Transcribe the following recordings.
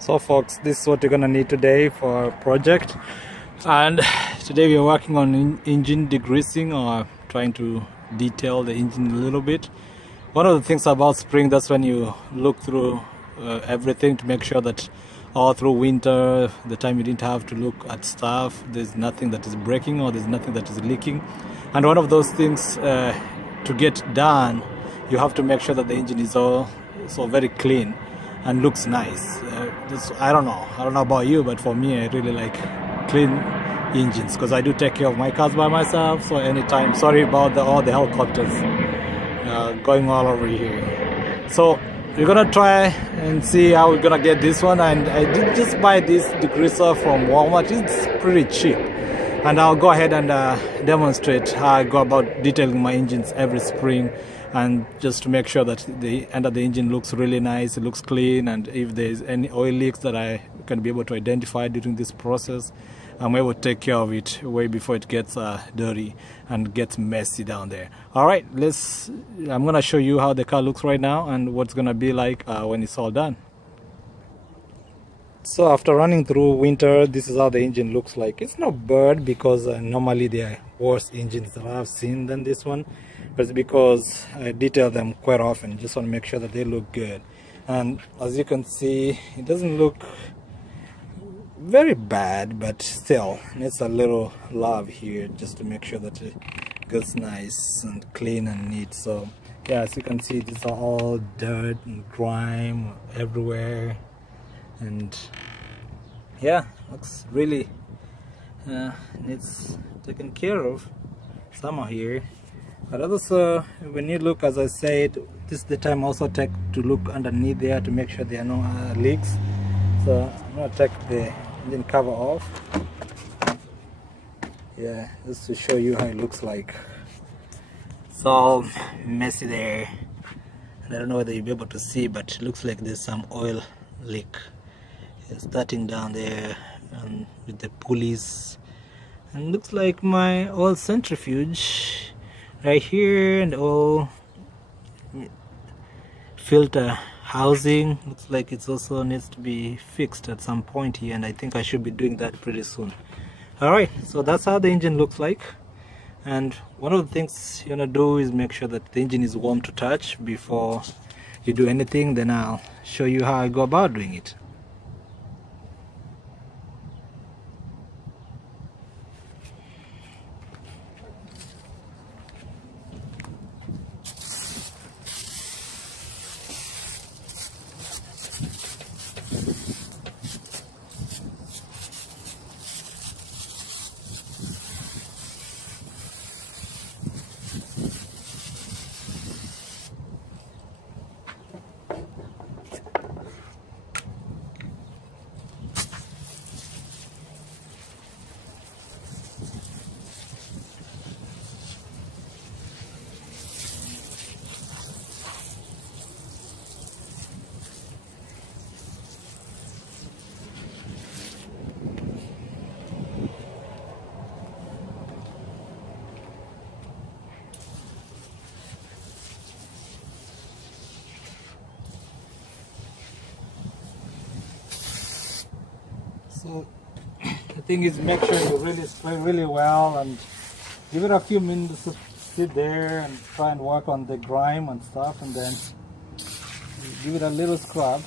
So folks, this is what you're gonna need today for our project. And today we are working on engine degreasing, or trying to detail the engine a little bit. One of the things about spring, that's when you look through everything to make sure that all through winter, the time you didn't have to look at stuff, there's nothing that is breaking or there's nothing that is leaking. And one of those things to get done, you have to make sure that the engine is all so very clean and looks nice. I don't know about you, but for me, I really like clean engines because I do take care of my cars by myself. So anytime, sorry about all the helicopters going all over here. So we're gonna try and see how we're gonna get this one. And I did just buy this degreaser from Walmart. It's pretty cheap, and I'll go ahead and demonstrate how I go about detailing my engines every spring, and just to make sure that the end of the engine looks really nice, it looks clean, and if there's any oil leaks that I can be able to identify during this process, I'm able to take care of it way before it gets dirty and gets messy down there. All right, I'm gonna show you how the car looks right now and what's gonna be like when it's all done. So after running through winter, this is how the engine looks like. It's not bad because normally there are worse engines that I've seen than this one, but it's because I detail them quite often. Just want to make sure that they look good. And as you can see, it doesn't look very bad, but still needs a little love here just to make sure that it gets nice and clean and neat. So yeah, as you can see, these are all dirt and grime everywhere. And yeah, looks really needs taken care of somehow here. But also, when you look, as I said, this is the time also take to look underneath there to make sure there are no leaks. So I'm gonna take the engine cover off. Yeah, just to show you how it looks like. It's all messy there, and I don't know whether you'll be able to see, but it looks like there's some oil leak. It's starting down there and with the pulleys, and looks like my oil centrifuge right here, and all filter housing looks like it's also needs to be fixed at some point here, and I think I should be doing that pretty soon. All right, so that's how the engine looks like. And one of the things you're gonna do is make sure that the engine is warm to touch before you do anything. Then I'll show you how I go about doing it. So the thing is, make sure you really spray really well and give it a few minutes to sit there and try and work on the grime and stuff, and then give it a little scrub.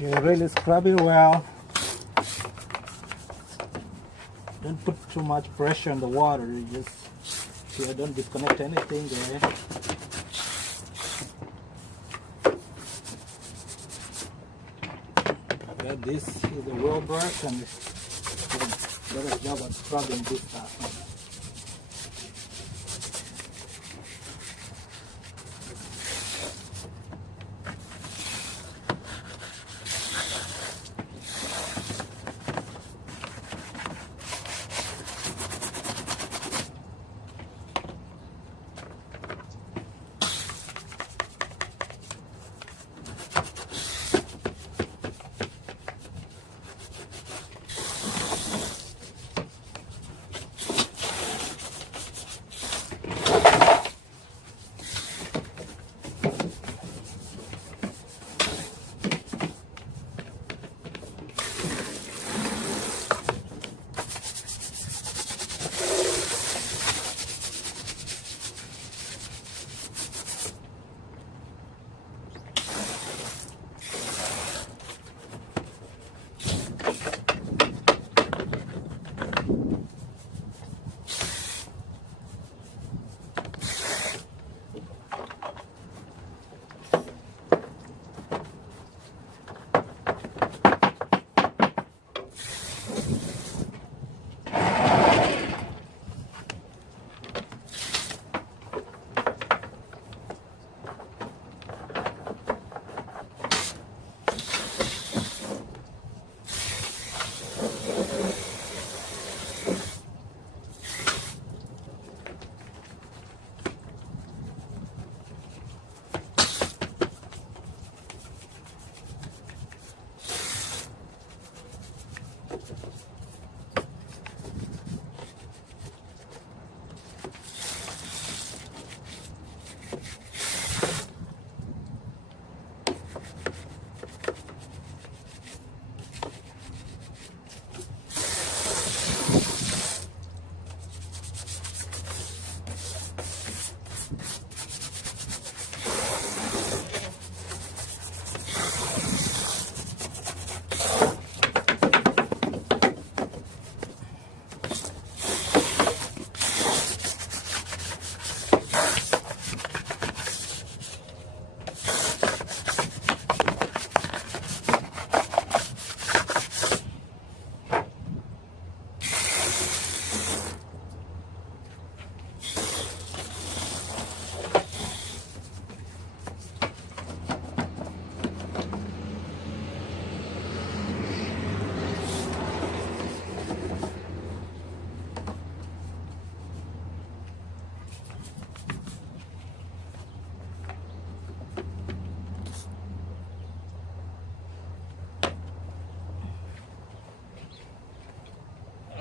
You really scrub it well. Don't put too much pressure on the water. You just don't disconnect anything there. Okay, this is the wheel brush and do a better job at scrubbing this stuff.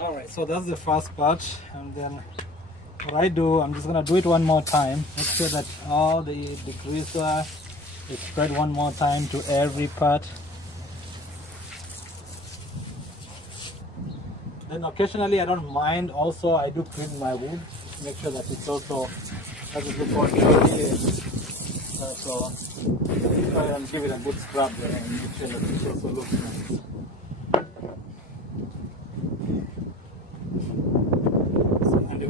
Alright, so that's the first part, and then what I do, I'm just gonna do it one more time. Make sure that all the degreaser is spread one more time to every part. Then occasionally I don't mind, also I do clean my wood, make sure that it's also doesn't look all dirty. So try and give it a good scrub there and make sure that it also looks nice.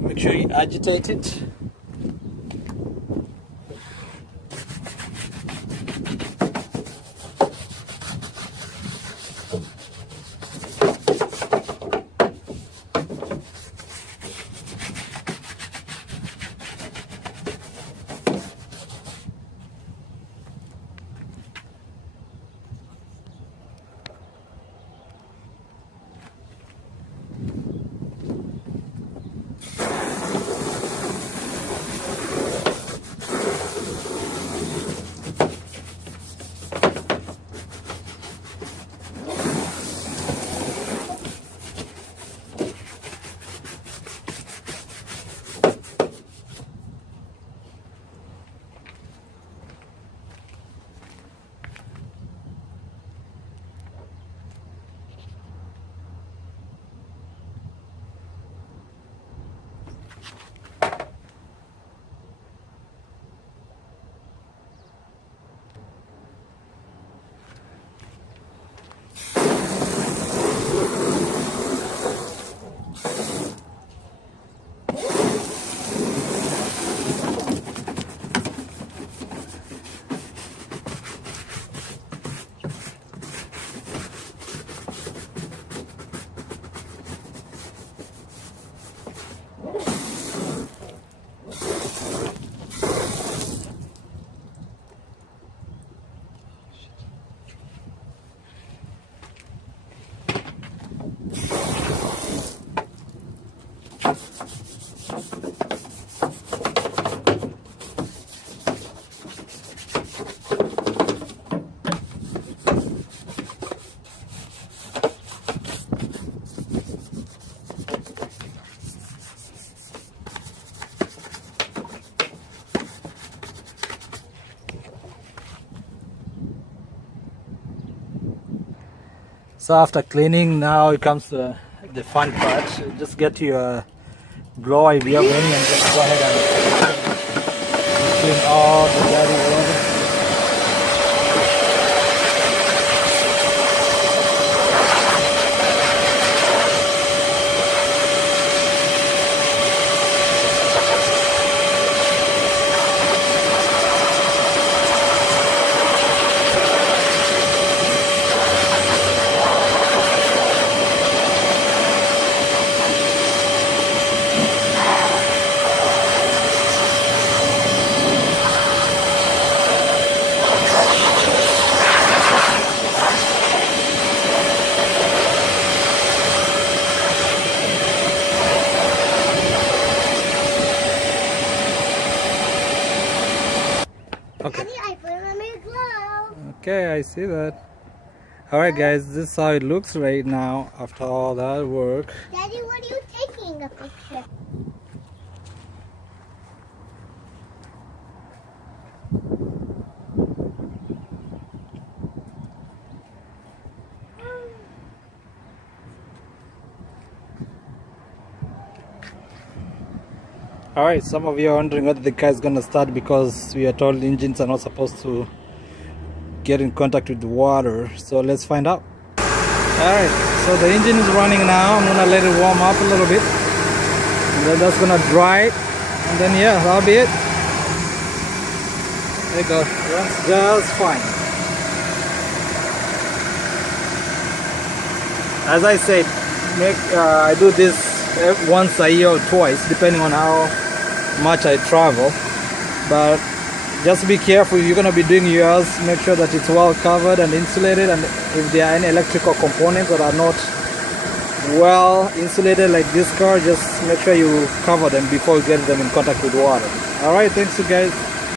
Make sure you agitate it. So after cleaning, now it comes to the fun part. Just get your blow IVF in and just go ahead and clean all the dirty water. Okay. Daddy, I put it on my glove. Okay, I see that. Alright guys, this is how it looks right now after all that work. Daddy, what are you taking a picture? Alright, some of you are wondering whether the car is going to start because we are told engines are not supposed to get in contact with the water. So let's find out. Alright, so the engine is running now. I'm going to let it warm up a little bit. And then that's going to dry it. And then yeah, that'll be it. There you go. Runs just fine. As I said, I do this once a year or twice depending on how much I travel, but just be careful if you're going to be doing yours. Make sure that it's well covered and insulated, and if there are any electrical components that are not well insulated like this car, just make sure you cover them before you get them in contact with water. Alright, thanks you guys.